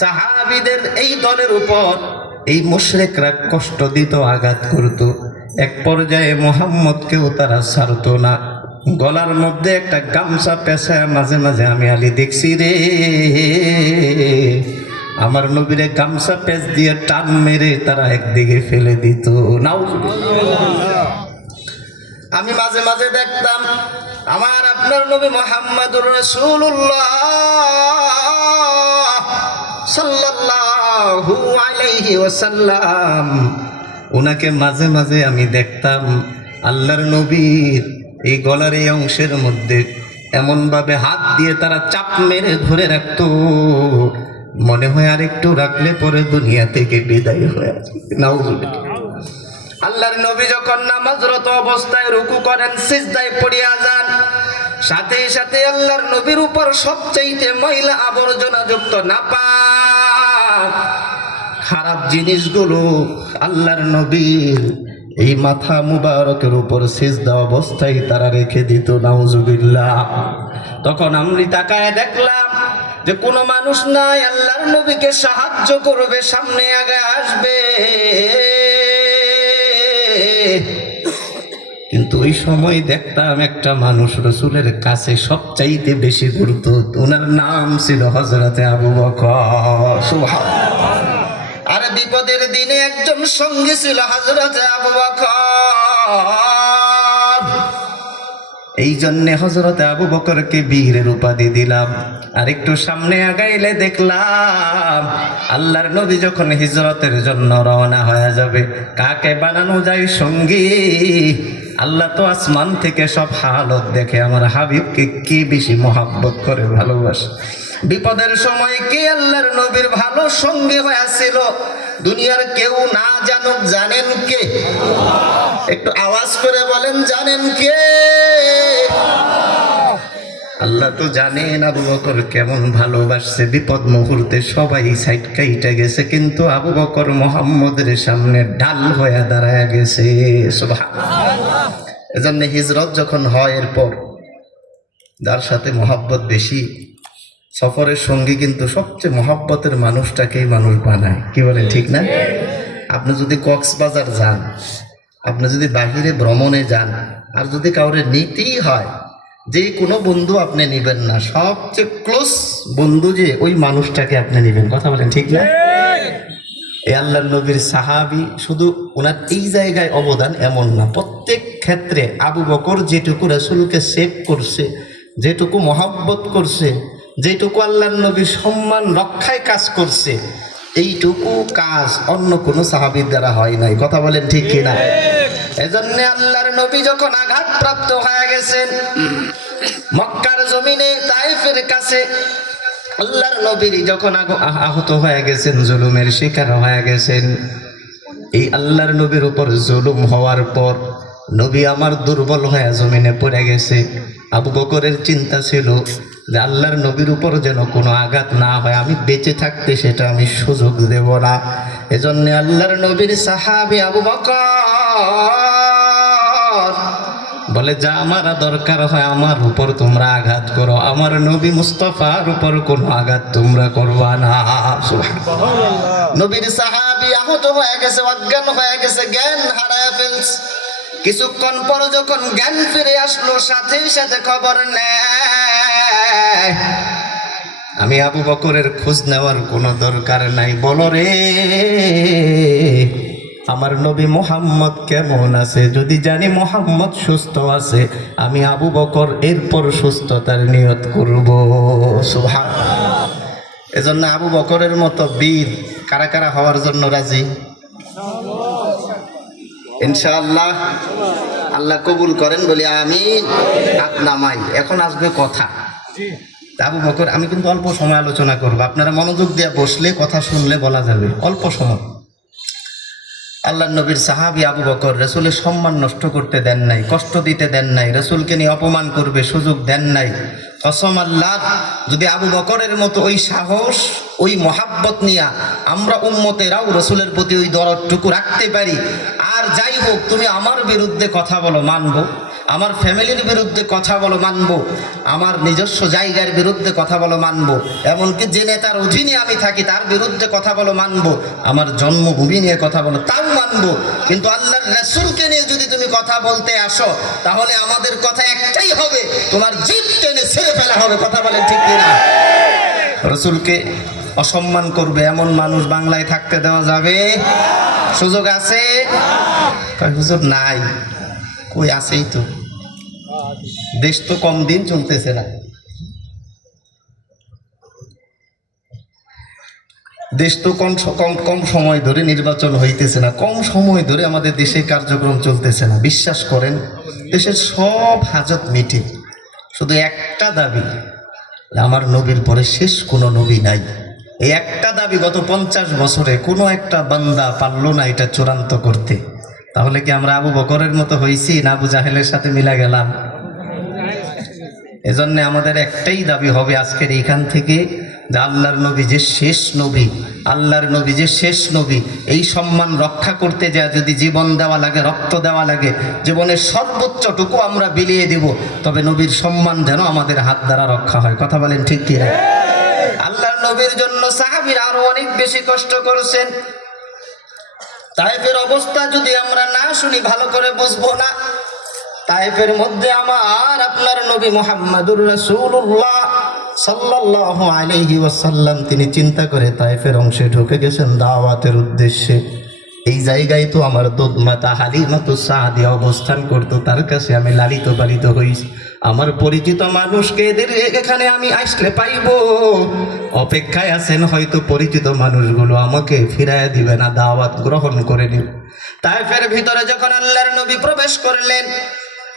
সাহাবিদের এই দলের উপর এই মুশরেকরা কষ্ট দিত, আঘাত করত। এক পর্যায়ে মোহাম্মদকেও তারা ছাড়তো না। গলার মধ্যে একটা গামছা পেঁচায় মাঝে মাঝে আমি আলী দেখছি রে। আমার নবীরে গামছা পেঁচ দিয়ে টান মেরে তারা একদিকে ফেলে দিত। নাও আমি মাঝে মাঝে দেখতাম, আমার আপনার নবী মোহাম্মদুর রসুল্লাহ সাল্লাল্লাহু আলাইহি ওয়াসাল্লাম। ওনাকে মাঝে মাঝে আমি দেখতাম, আল্লাহর নবীর এই গলার এই অংশের মধ্যে এমনভাবে হাত দিয়ে তারা চাপ মেরে ধরে রাখতো। মনে হয় আর একটু রাখলে পরে দুনিয়া থেকে বিদায় হয়ে নাউজুবিল্লাহ। আল্লাহর নবী যখন নামাজরত অবস্থায় রুকু করেন, সিজদায় পড়িয়া যান সাথে সাথে আল্লাহর নবীর উপর সবচাইতে ময়লা আবর্জনা যুক্ত নাপাক খারাপ জিনিসগুলো আল্লাহর নবীর এই মাথা মুবারকের উপর সিজদা অবস্থায় তারা রেখে দিত, নাউজুবিল্লাহ। তখন আমি তাকায় দেখলাম যে কোনো মানুষ নাই, আল্লাহর নবীকে সাহায্য করবে, সামনে আগে আসবে। কিন্তু ওই সময় দেখতাম একটা মানুষ রসুলের কাছে সবচাইতে বেশি গুরুত্ব ওনার নাম ছিল হজরতে আবু বকর। আর বিপদের দিনে একজন সঙ্গী ছিল হজরতে আবু বকর। এই জন্যে হজরত আবু বকরকে বীরের উপাধি দিলাম। আর একটু সামনে আগাইলে দেখলাম, আল্লাহর নবী যখন হিজরতের জন্য রওনা হয়ে যাবে, কাকে বানানো যায় সঙ্গী? আল্লাহ তো আসমান থেকে সব হালত দেখে আমার হাবিবকে কি বেশি মহাব্বত করে ভালোবাসে। বিপদের সময় কে আল্লাহর নবীর ভালো সঙ্গে হয়েছিল? দুনিয়ার কেউ না জানুক জানেন কে? একটু আওয়াজ করে বলেন, জানেন কে? আল্লাহ তো জানেন আবু বকর কেমন ভালোবাসছে। বিপদ মুহূর্তে সবাই সাইড কাইটা গেছে, কিন্তু আবু বকর মোহাম্মদের সামনে ডাল হয়ে দাঁড়ায় গেছে। এজন্য হিজরত যখন হয়, এরপর যার সাথে মহাব্বত বেশি, সফরের সঙ্গী কিন্তু সবচেয়ে মহাব্বতের মানুষটাকেই মানুষ বানায়। কি বলেন, ঠিক না? আপনি যদি কক্সবাজার যান, আপনি যদি বাহিরে ভ্রমণে যান, আর যদি কাউরে নিতেই হয় যে কোনো বন্ধু আপনি নেবেন না। সবচেয়ে ক্লোজ বন্ধু যে ওই মানুষটাকে আপনি নেবেন। কথা বলেন ঠিক না? এই আল্লাহ নবীর সাহাবি শুধু ওনার এই জায়গায় অবদান এমন না। প্রত্যেক ক্ষেত্রে আবু বকর যেটুকু রাসূলকে সেভ করছে যেটুকু মহাব্বত করছে যেটুকু আল্লাহ নবীর সম্মান রক্ষায় কাজ করছে এইটুকু কাজ অন্য কোনো সাহাবির দ্বারা হয় নাই। কথা বলেন ঠিক কিনা? এজন্য আল্লাহর নবী যখন আঘাতপ্রাপ্ত হয়ে গেছেন, মক্কার জমিনে তাইফের কাছে আল্লাহর নবীর যখন আহত হয়ে গেছেন, জুলুমের শিকার হয়ে গেছেন, এই আল্লাহর নবীর উপর জুলুম হওয়ার পর নবী আমার দুর্বল হয়ে জমিনে পড়ে গেছে। আবু বকরের চিন্তা ছিল যে আল্লাহর নবীর উপর যেন কোনো আঘাত না হয় আমি বেঁচে থাকতে সেটা আমি সুযোগ দেব না। এজন্য আল্লাহর নবীর সাহাবি আবু বকর বলে যা আমার দরকার হয় আমার উপর তোমরা আঘাত করো। আমার নবী মুস্তফার উপর কোনো আঘাত তোমরা করবা না। নবীর সাহাবি আহত হয়ে গেছে অজ্ঞান হয়ে গেছে জ্ঞান হারায় ফেলছে। কিছুক্ষণ পর যখন জ্ঞান ফিরে আসলো সাথে সাথে খবর নেয় আমি আবু বকরের খোঁজ নেওয়ার কোনো দরকার নাই। বলো রে, আমার নবী মোহাম্মদ কেমন আছে? যদি জানি মোহাম্মদ সুস্থ আছে, আমি আবু বকর এরপর সুস্থতার নিয়ত করব। সুহান এজন্য আবু বকরের মতো বীর কারা কারা হওয়ার জন্য রাজি? ইনশাআল্লাহ। আল্লাহ কবুল করেন বলি আমি হাত নামাই এখন আসবে কথা। আবু বকর, আমি কিন্তু অল্প সময় আলোচনা করব। আপনারা মনোযোগ দিয়ে বসলে, কথা শুনলে বলা যাবে। অল্প সময়। আল্লাহ নবীর সাহাবি আবু বকর রসুলের সম্মান নষ্ট করতে দেন নাই, কষ্ট দিতে দেন নাই, রসুলকে নিয়ে অপমান করবে, সুযোগ দেন নাই। কসম আল্লাহ, যদি আবু বকরের মতো ওই সাহস, ওই মহাব্বত নিয়া আমরা উম্মতেরাও রসুলের প্রতি ওই দরদটুকু রাখতে পারি, আর যাই হোক, তুমি আমার বিরুদ্ধে কথা বলো, মানবো। আমার ফ্যামিলির বিরুদ্ধে কথা বলো, মানব। আমার নিজস্ব জায়গার বিরুদ্ধে কথা বলো, মানব। এমনকি যে নেতার অধীনে আমি থাকি, তার বিরুদ্ধে কথা বলো, মানব। আমার জন্মভূমি নিয়ে কথা বলো, তাও মানব। কিন্তু আল্লাহর রাসূলকে নিয়ে যদি তুমি কথা বলতে আসো, তাহলে আমাদের কথা একটাই হবে, তোমার জিপ টেনে ছেড়ে ফেলা হবে, কথা বলেন ঠিক কিনা? রসুলকে অসম্মান করবে, এমন মানুষ বাংলায় থাকতে দেওয়া যাবে? সুযোগ আছে? হুজুর, নাই। কই আছেই তো। দেশ তো কম দিন চলতেছে না। দেশ তো কম কম কম সময় ধরে নির্বাচন হইতেছে না। কম সময় ধরে আমাদের দেশে কার্যক্রম চলতেছে না। বিশ্বাস করেন, দেশের সব হাজত মিটে। শুধু একটা দাবি, আমার নবীর পরে শেষ কোনো নবী নাই। এই একটা দাবি গত পঞ্চাশ বছরে কোনো একটা বান্দা পারল না এটা চূড়ান্ত করতে। তাহলে কি আমরা আবু বকরের মতো হয়েছি না, আবু জাহেলের সাথে মিলা গেলাম। এজন্য আমাদের একটাই দাবি হবে আজকের এইখান থেকে যে আল্লাহর নবী যে শেষ নবী, আল্লাহর নবী যে শেষ নবী, এই সম্মান রক্ষা করতে যা যদি জীবন দেওয়া লাগে, রক্ত দেওয়া লাগে, জীবনের সর্বোচ্চটুকু আমরা বিলিয়ে দিব, তবে নবীর সম্মান যেন আমাদের হাত দ্বারা রক্ষা হয়। কথা বলেন ঠিক কিনা? আল্লাহর নবীর জন্য সাহাবীর আরও অনেক বেশি কষ্ট করেছেন। তাইফের অবস্থা যদি আমরা না শুনি, ভালো করে বুঝব না। তাইফের মধ্যে আমার আপনার নবী মোহাম্মদুর রাসূলুল্লাহ সাল্লাল্লাহু আলাইহি ওয়াসাল্লাম, তিনি চিন্তা করে তাইফের অংশে ঢুকে গেছেন দাওয়াতের উদ্দেশ্যে। এই জায়গায় তো আমার দুধ মাতা হালিমাতু সাদি অবস্থান করতো, তার কাছে আমি লালিত পালিত হইছি। আমার পরিচিত মানুষকে এদের এখানে আমি আসলে পাইব। অপেক্ষায় আছেন হয়তো পরিচিত মানুষগুলো আমাকে ফিরাইয়া দিবে না, দাওয়াত গ্রহণ করে নিব। তাইফের ভিতরে যখন আল্লাহর নবী প্রবেশ করলেন,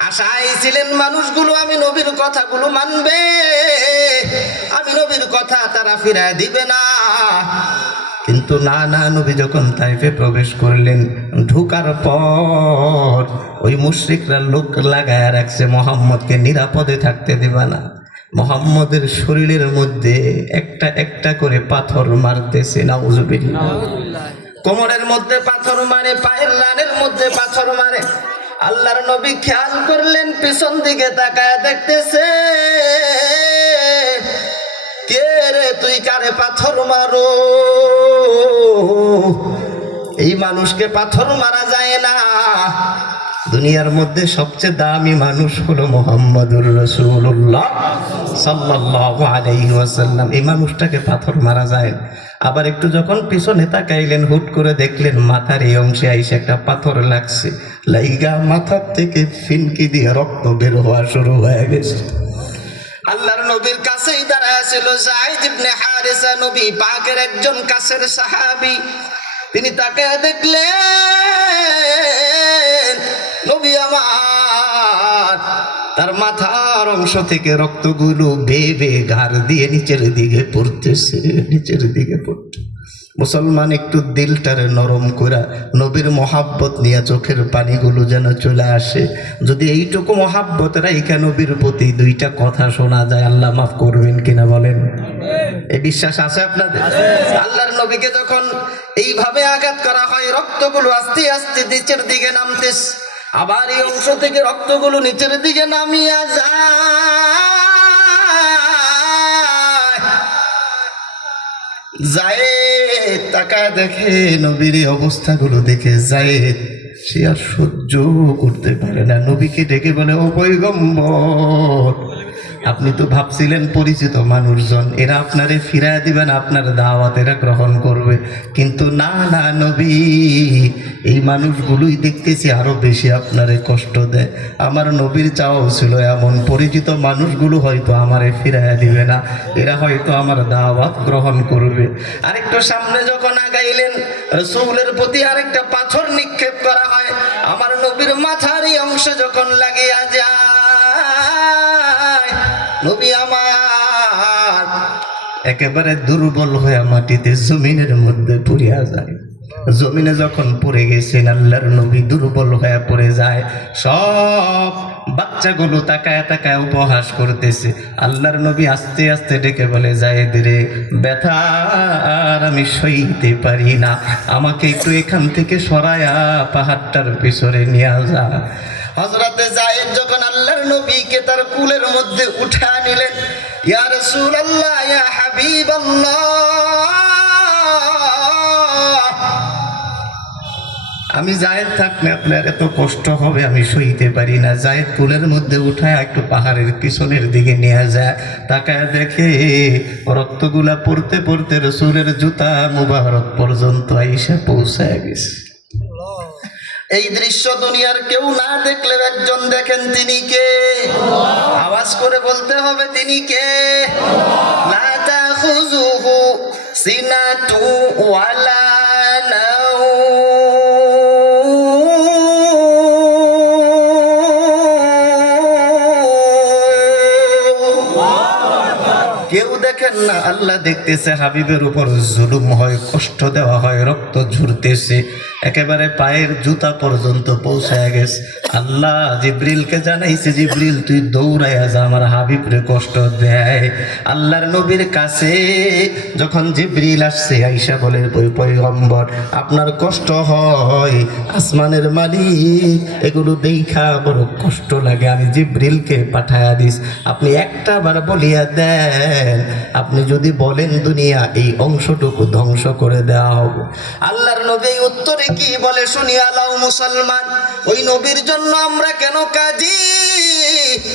আশায় ছিলেন, মানুষগুলো আমি নবীর কথাগুলো মানবে। আমি নবীর কথা তারা ফিরায় দিবে না। কিন্তু না না নবী যখন তাইফে প্রবেশ করলেন ঢুকার পর ওই মুশ্রিকরা লোক লাগায় রাখছে মোহাম্মদকে নিরাপদে থাকতে দিবে না। মোহাম্মদের শরীরের মধ্যে একটা একটা করে পাথর মারতেছে না কোমরের মধ্যে পাথর মারে পায়ের রানের মধ্যে পাথর মারে। আল্লাহর নবী খেয়াল করলেন পিছন দিকে তাকায় দেখতেছে কে রে তুই কারে পাথর মারো? এই মানুষকে পাথর মারা যায় না। দুনিয়ার মধ্যে সবচেয়ে দামি মানুষ হলো মোহাম্মদুর রসুল্লাহ সাল্লাল্লাহু আলাইহি ওয়াসাল্লাম। এই মানুষটাকে পাথর মারা যায়। আবার একটু যখন পিছনে তাকাইলেন, হুট করে দেখলেন মাথার এই অংশে আইসে একটা পাথর লাগছে। লাইগা মাথার থেকে ফিনকি দিয়ে রক্ত বের হওয়া শুরু হয়ে গেছে। আল্লাহর নবীর কাছেই দাঁড়ায় ছিল জাহিদ ইবনে হারিসা, নবী পাকের একজন কাছের সাহাবি। তিনি তাকে দেখলেন, নবী আমার, তার মাথার অংশ থেকে রক্তগুলো বেয়ে বেয়ে ঘাড় দিয়ে নিচের দিকে পড়তেছে, নিচের দিকে পড়তে মুসলমান একটু দিলটারে নরম করা নবীর মহাব্বত নিয়ে চোখের পানিগুলো যেন চলে আসে। যদি এইটুকু মহাব্বত রাইখা নবীর প্রতি দুইটা কথা শোনা যায় আল্লাহ মাফ করবেন কিনা বলেন? এই বিশ্বাস আছে আপনাদের? আল্লাহর নবীকে যখন এইভাবে আঘাত করা হয় রক্তগুলো আস্তে আস্তে নিচের দিকে নামতেছে। আবার এই অংশ থেকে রক্তগুলো নিচের দিকে নামিয়া যায়। জায়েদ তাকায় দেখে নবীর এই অবস্থাগুলো দেখে জায়েদ, সে আর সহ্য করতে পারে না। নবীকে ডেকে বলে, ও আপনি তো ভাবছিলেন পরিচিত মানুষজন, এরা আপনারে ফিরায় দিবেন আপনার দাওয়াত এরা গ্রহণ করবে। কিন্তু না না, নবী, এই মানুষগুলোই দেখতেছি আরও বেশি আপনারে কষ্ট দেয়। আমার নবীর চাওয়াও ছিল এমন, পরিচিত মানুষগুলো হয়তো আমারে ফিরাইয়া দিবে না, এরা হয়তো আমার দাওয়াত গ্রহণ করবে। আরেকটু সামনে যখন আগাইলেন, রসুলের প্রতি আরেকটা পাথর নিক্ষেপ করা হয়। আমার নবীর মাথার এই অংশ যখন লাগিয়া যায় একেবারে দুর্বল হয়ে মাটিতে জমিনের মধ্যে পড়িয়া যায়। জমিনে যখন পড়ে গেছেন, আল্লাহর নবী দুর্বল হয়ে পড়ে যায়। সব বাচ্চাগুলো তাকায় তাকায় উপহাস করতেছে। আল্লাহর নবী আস্তে আস্তে ডেকে বলে যায় রে ব্যথা আর আমি সইতে পারি না। আমাকে একটু এখান থেকে সরায়া পাহাড়টার পিছনে নিয়ে যা। হজরতে জায়েদ যখন আল্লাহর নবীকে তার কুলের মধ্যে উঠা নিলেন ইয়া রাসূলুল্লাহ, ইয়া হাবিবাল্লাহ। আমি জায়েদ থাকলে আপনার এত কষ্ট হবে, আমি সইতে পারি না। জায়েদ কুলের মধ্যে উঠায় একটু পাহাড়ের পিছনের দিকে নিয়ে যায়, তাকায় দেখে রক্তগুলা পড়তে পড়তে রসুলের জুতা মুবারক পর্যন্ত আইসা পৌঁছায় গেছে। এই দৃশ্য দুনিয়ার কেউ না দেখলেও একজন দেখেন তিনি কে? আওয়াজ করে বলতে হবে তিনি কে? কেউ দেখেন না, আল্লাহ দেখতেছে হাবিবের উপর জুলুম হয়, কষ্ট দেওয়া হয়, রক্ত ঝরতেছে। একেবারে পায়ের জুতা পর্যন্ত পৌঁছায় গেছে। আল্লাহ জিব্রিলকে জানাইছে, জিব্রিল, তুই দৌড়াইয়া যা, আমার হাবিবরে কষ্ট দেয়। আল্লাহর নবীর কাছে যখন জিব্রিল আসছে আইসা বলে পয়গম্বর, আপনার কষ্ট হয়, আসমানের মালিক, এগুলো দেখা বড় কষ্ট লাগে। আমি জিব্রিলকে পাঠায়া দিস। আপনি একটা বার বলিয়া দেন, আপনি যদি বলেন দুনিয়া, এই অংশটুকু ধ্বংস করে দেওয়া হবে। আল্লাহর নবী উত্তরে কি বলে শুনি আলাউ মুসলমান? ওই নবীর জন্য আমরা কেন কাঁদি?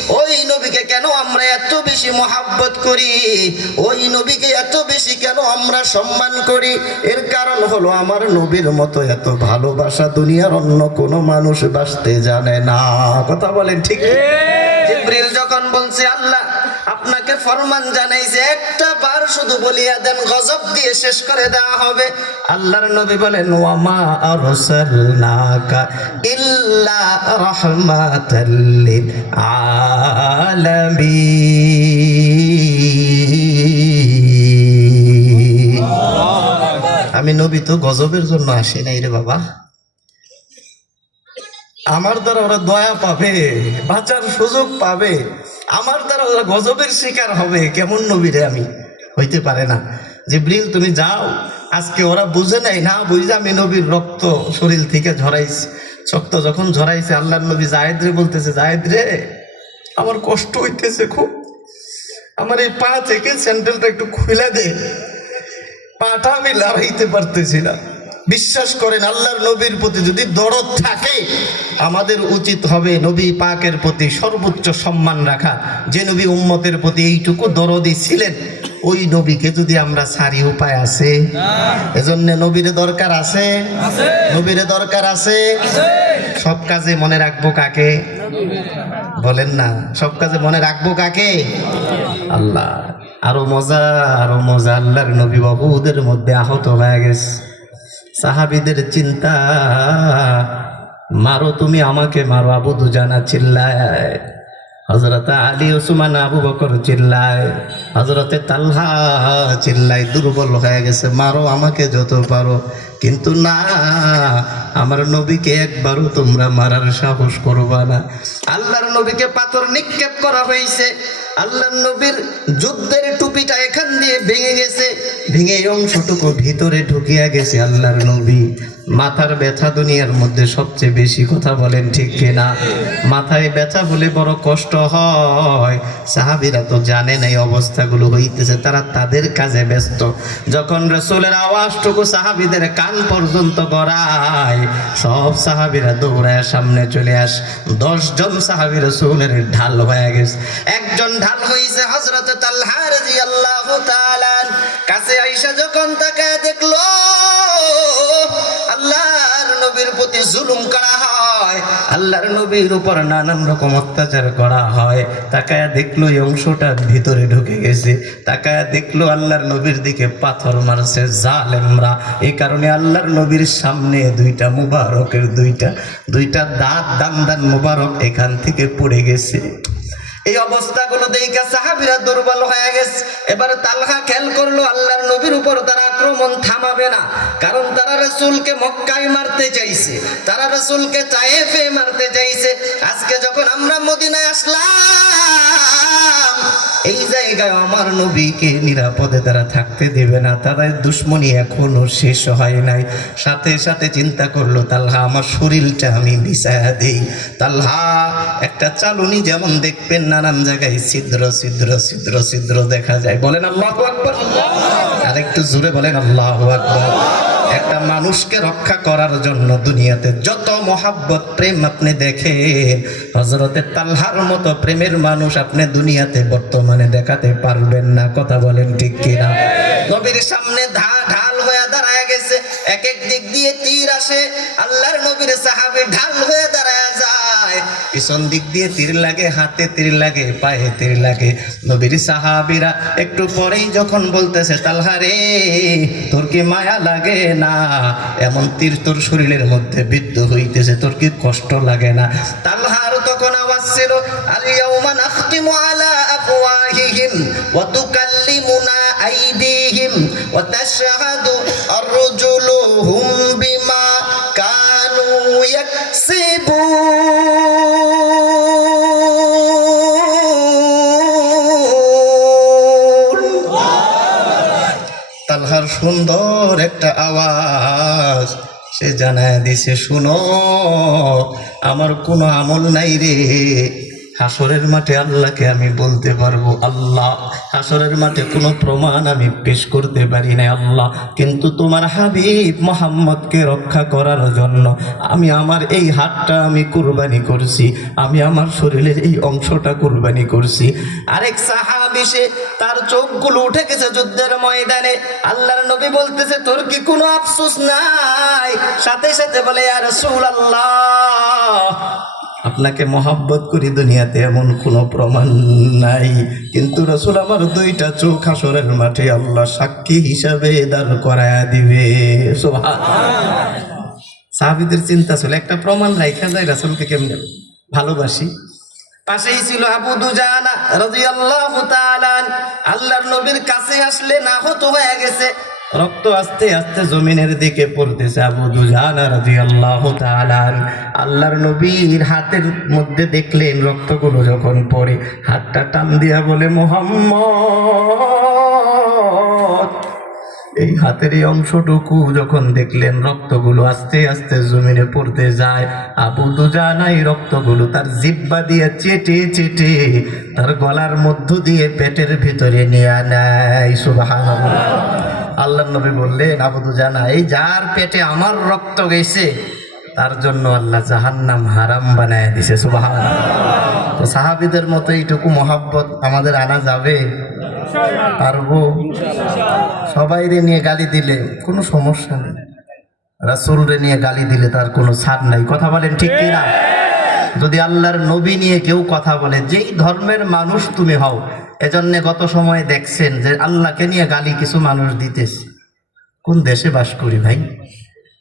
ওই নবীকে কেন আমরা এত বেশি মহাব্বত করি? ওই নবীকে এত বেশি কেন আমরা সম্মান করি? এর কারণ হলো আমার নবীর মতো এত ভালোবাসা দুনিয়ার অন্য কোনো মানুষ বাসতে জানে না। কথা বলেন ঠিক আপনাকে ফরমান জানাইছে, একটা বার শুধু বলিয়া দেন, গজব দিয়ে শেষ করে দেওয়া হবে। আল্লাহর নবী বলেন, ওয়ামা আরসালনাকা ইল্লা রাহমাতাল লিল আলামিন। আমি নবী তো গজবের জন্য আসি নাই রে বাবা। আমার দ্বারা ওরা দয়া পাবে, বাঁচার সুযোগ পাবে। আমার দ্বারা ওরা গজবের শিকার হবে, কেমন নবীরে আমি? হইতে পারে না। যে জিব্রিল, তুমি যাও। আজকে ওরা বুঝে নাই না, বুঝে আমি নবীর রক্ত শরীর থেকে ঝরাইছি। রক্ত যখন ঝরাইছে, আল্লাহর নবী জায়েদ রে বলতেছে, জায়েদ রে, আমার কষ্ট হইতেছে খুব। আমার এই পা থেকে স্যান্ডেলটা একটু খুলে দে। পাটা আমি লড়াইতে পারতেছি না। বিশ্বাস করেন আল্লাহর নবীর প্রতি যদি দরদ থাকে আমাদের উচিত হবে নবী পাকের প্রতি সর্বোচ্চ সম্মান রাখা। যে নবী উম্মতের প্রতি এইটুকু দরদি ছিলেন ওই নবীকে যদি আমরা সারি উপায় আছে? এজন্য নবীরে দরকার আছে? নবীরে দরকার আছে। সব কাজে মনে রাখব কাকে? বলেন না সব কাজে মনে রাখব কাকে? আল্লাহ। আরও মজা আরও মজা আল্লাহর নবী বাবুদের মধ্যে আহত হয়ে গেছে। সাহাবিদের চিন্তা, মারো তুমি আমাকে, মারো আবু দুজানা চিল্লায় হজরত আলী, ওসমান, আবু বকর চিল্লায় হজরতে তাল্হা চিল্লায়, দুর্বল হয়ে গেছে, মারো আমাকে যত পারো। কিন্তু না, আমার নবীকে একবারও তোমরা মারার সাহস করবা না। আল্লাহর নবীকে পাথর নিক্ষেপ করা হয়েছে। আল্লাহর নবীর যুদ্ধের টুপিটা এখান দিয়ে ভেঙে গেছে। ভেঙে অংশটুকু ভিতরে ঢুকিয়া গেছে আল্লাহর নবী। মাথার ব্যথা দুনিয়ার মধ্যে সবচেয়ে বেশি কথা বলেন ঠিক কিনা? মাথায় ব্যথা বলে বড় কষ্ট হয়। সাহাবিরা তো জানে না এই অবস্থাগুলো হইতেছে, তারা তাদের কাজে ব্যস্ত। যখন রসুলের আওয়াজটুকু সাহাবিদের কান পর্যন্ত গড়ায় সব সাহাবিরা দৌড়ায় সামনে চলে আস। দশ জন সাহাবি রসুলের ঢাল হয়ে গেছে। একজন ঢাল হয়েছে হজরত তালহার জি আল্লাহ কাছে আইসা যখন তাকে দেখল আল্লাহর নবীর প্রতি জুলুম করা হয়, আল্লাহর নবীর উপর নানান রকম অত্যাচার করা হয়। তাকায়া দেখল এই অংশটা ভিতরে ঢুকে গেছে। তাকায়া দেখল আল্লাহর নবীর দিকে পাথর মারছে জালেমরা। এই কারণে আল্লাহর নবীর সামনে দুইটা মুবারকের দুইটা দুইটা দাঁত দান দান মুবারক এখান থেকে পড়ে গেছে। এই অবস্থাগুলো দেখে সাহাবিরা দুর্বল হয়ে গেছে। এবার তালহা খেল করল, আল্লাহর নবীর উপর তারা আক্রমণ থামাবে না। কারণ তারা রসুলকে মক্কায় মারতে চাইছে। তারা রসুলকে তায়েফে মারতে চাইছে। আজকে যখন আমরা মদিনায় আসলাম এই জায়গায় আমার নবীকে নিরাপদে তারা থাকতে দেবে না। তাদের দুশ্মনী এখনও শেষ হয় নাই। সাথে সাথে চিন্তা করল, তালহা, আমার শরীরটা আমি বিছায়া দেই। তালহা, একটা চালুনি যেমন দেখবেন, নানান জায়গায় ছিদ্র ছিদ্র ছিদ্র ছিদ্র দেখা যায়। বলেন আল্লাহ আর একটু জোরে বলেন আল্লাহ আকবর। একটা মানুষকে রক্ষা করার জন্য দুনিয়াতে যত মহাব্বত প্রেম আপনি দেখেন হজরতের তাল্লার মতো প্রেমের মানুষ আপনি দুনিয়াতে বর্তমানে দেখাতে পারবেন না, কথা বলেন ঠিক কিনা? নবীর সামনে ধা ঢাল হয়ে দাঁড়ায় গেছে, এক এক দিক দিয়ে তীর আসে, আল্লাহর নবীর সাহাবি ঢাল হয়ে দাঁড়ায় যায়। পিছন দিক দিয়ে তীর লাগে, হাতে তীর লাগে, পায়ে তীর লাগে। নবীর সাহাবিরা একটু পরেই যখন বলতেছে, তালহা রে, তোর কি মায়া লাগে না? এমন তীর তোর শরীরের মধ্যে বিদ্ধ হইতেছে, তোর কি কষ্ট লাগে না? তালহার তখন আওয়াজ ছিল আলিয়াউমা নাখতিমু আলা আফওয়াহিহিম ওয়া তুকাল্লিমুনা আইদিহিম ওয়া তাশহাদু আরজুলুহুম তালহার সুন্দর একটা আওয়াজ সে জানায় দিছে শুনো আমার কোনো আমল নাই রে। হাসরের মাঠে আল্লাহকে আমি বলতে পারব, আল্লাহ, হাসরের মাঠে কোনো প্রমাণ আমি পেশ করতে পারি না আল্লাহ। কিন্তু তোমার হাবিব মোহাম্মদকে রক্ষা করার জন্য আমি আমার এই হাতটা আমি কুরবানি করছি, আমি আমার শরীরের এই অংশটা কুরবানি করছি। আরেক সাহাবি, সে তার চোখগুলো উঠে গেছে যুদ্ধের ময়দানে। আল্লাহর নবী বলতেছে, তোর কি কোনো আফসোস নাই? সাথে সাথে বলে আর রাসূল আল্লাহ আপনাকে মহাব্বত করি দুনিয়াতে এমন কোনো প্রমাণ নাই। কিন্তু রসুল আমার দুইটা চোখ হাসরের মাঠে আল্লাহ সাক্ষী হিসাবে দাঁড় করায়া দিবে। সাহাবিদের চিন্তা ছিল, একটা প্রমাণ রাইখা যায় রাসুলকে কেমনে? ভালোবাসি। পাশেই ছিল আবু দুজানা রাদিয়াল্লাহু তাআলা। আল্লাহর নবীর কাছে আসলে না হতো হয়ে গেছে। রক্ত আস্তে আস্তে জমিনের দিকে পড়তেছে আবু দুজানা তাআলা আন। আল্লাহর নবীর হাতের মধ্যে দেখলেন রক্তগুলো যখন পড়ে, হাতটা টান দিয়া বলে, মোহাম্মদ! এই হাতের এই অংশটুকু যখন দেখলেন, রক্তগুলো আস্তে আস্তে জমিনে পড়তে যায়, আবু দুজানাই রক্তগুলো তার জিব্বা দিয়ে চেটে চেটে তার গলার মধ্য দিয়ে পেটের ভিতরে নিয়ে নেয় সুবাহান আল্লাহ নবী বললেন আবু দুজানা এই যার পেটে আমার রক্ত গেছে তার জন্য আল্লাহ জাহান্নাম হারাম বানায় দিছে সুবাহান তো সাহাবিদের মতো এইটুকু মহাব্বত আমাদের আনা যাবে? পারব? সবাই রে নিয়ে গালি দিলে কোনো সমস্যা নেই। রাসুল রে নিয়ে গালি দিলে তার কোনো ছাড় নাই। কথা বলেন ঠিক কি না যদি আল্লাহর নবী নিয়ে কেউ কথা বলে যেই ধর্মের মানুষ তুমি হও এজন্য গত সময়ে দেখছেন যে আল্লাহকে নিয়ে গালি কিছু মানুষ দিতেছে। কোন দেশে বাস করি ভাই?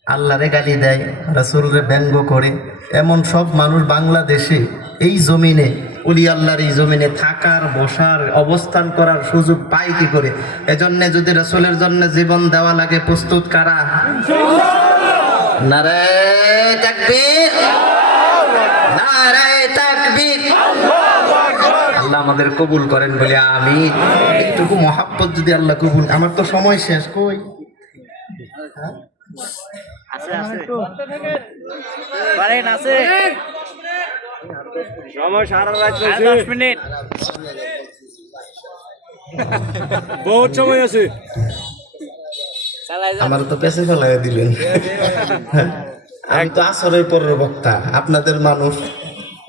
আল্লাহরে গালি দেয় রাসুলরে ব্যঙ্গ করে। এমন সব মানুষ বাংলাদেশে এই জমিনে উলি আল্লাহর এই জমিনে থাকার বসার অবস্থান করার সুযোগ পায় কি করে? এজন্যে যদি রাসুলের জন্য জীবন দেওয়া লাগে প্রস্তুত কারা? নারে তাকবীর। নারায় তাকবীর। আল্লাহ আমাদের কবুল করেন বলে আমি একটুকু মহাব্বত যদি আল্লাহ কবুল আমার তো সময় শেষ কই? আছে আছে। পারেন আছে। সময় সারা রাত দশ মিনিট। বহুত সময় আছে। আমার তো পেছে ফেলাই দিলেন। আমি তো আসরের পরের বক্তা। আপনাদের মানুষ।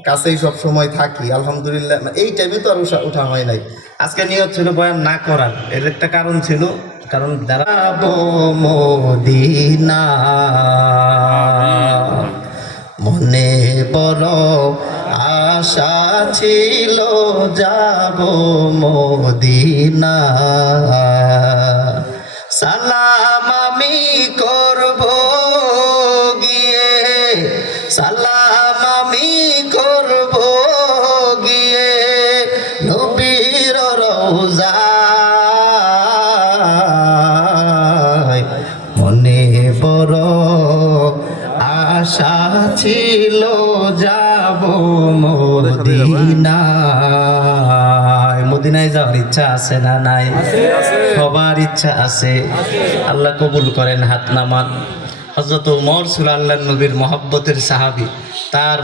কাছেই সব সময় থাকি, আলহামদুলিল্লাহ। এই টাইমে তো আর উঠা- হয় নাই। আজকে নিয়ত ছিল বয়ান না করার এর একটা কারণ ছিল, কারণ যারা মদিনা। মনে বড় আশা ছিল যাব মদিনা। সালাম আমি করব আছে না নাই? সবার ইচ্ছা আছে। আল্লাহ কবুল করেন হাত নামান। হজরত উমর সুল আল্লাহ নবীর মহব্বতের সাহাবি তার